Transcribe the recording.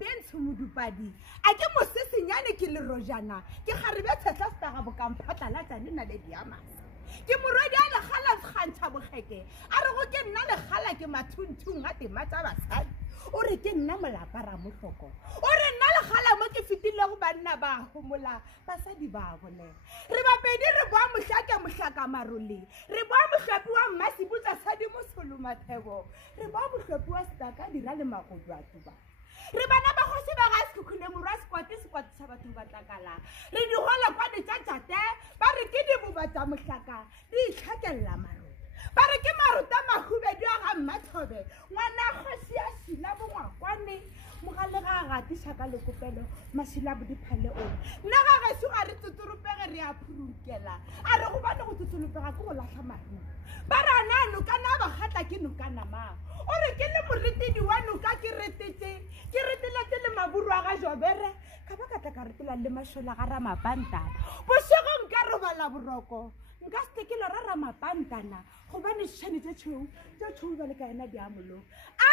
bentsho modupadi a ke mosesenyane ke le rojana ke kgarebe tshehla staga bokamphatla tsa nna le diamasa ke morwedi a legala gantšha bogeke a re go ke nna legala ke mathunthung a tema tsa basadi o re ke nna molapara mohloko o re nna legala mo ke fetile go banna ba homola basadi ba bolela re bapedi re boa mohlaka marole re boa mohlwepi wa mmasibutsa sadi mosolomathebo re boa mohlwepi wa staka dira le magodu a tuba re bana ba go se ba ga sekhukhune morwa sekwate sa batho ba tlakala re di gola kwa ditšatšate ba re ke dibobatsa mohlaka di itlhakella marole ba re ke maruta mahubedu a ga mmathobe ngwana kgosi a sila bongwakwane mogale ga a gatiša ka lekopelo masila bodiphale o nna ga geso a re tuturopege re a phurukela a re gobane go tutulopega ke go latlha marung ba re ana a nokana ba gatla ke nokana mang o re ke le moretedi wa noka ke reteletse le maburu a ga jobere ka ba ka tla ka retela le mašola ga ramapantana bosego nka robala boroko nka setekelo ra ramapantana gobane sešhane tše tšhou ba le ka ena diamolong a